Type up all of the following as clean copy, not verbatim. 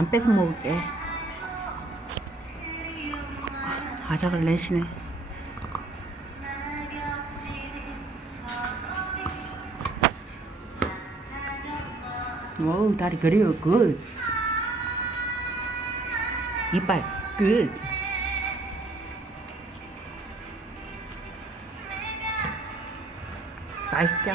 안 뺏어 먹을게. 아작을 내시네. 와우, 다리 그래요. 굿. 이빨 굿. 맛있죠?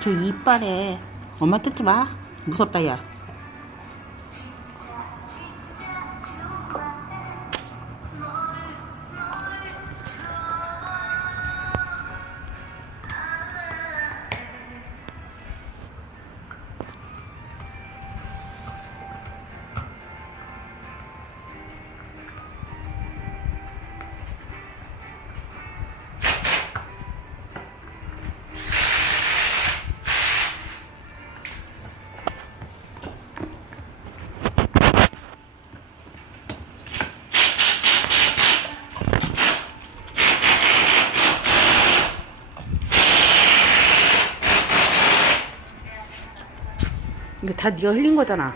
저 이빨에 엄마 뜯지 마. 무섭다 야. 이거 다 네가 흘린 거잖아.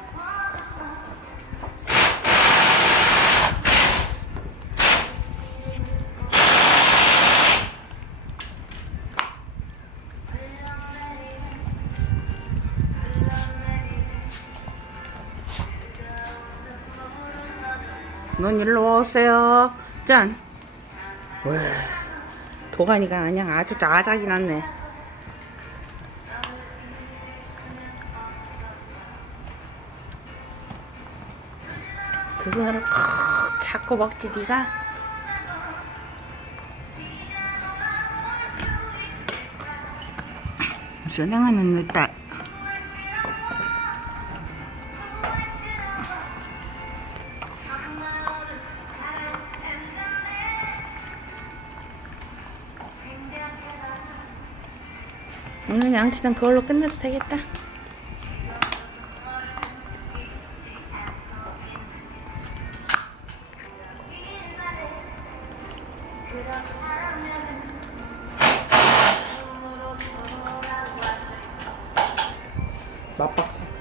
넌 일로 오세요. 짠. 와, 도가니가 그냥 아주 아작이 났네. 두 손으로 콕 잡고 먹지 니가. 전향하는 늦다. 오늘 양치는 그걸로 끝내도 되겠다. 맛박자.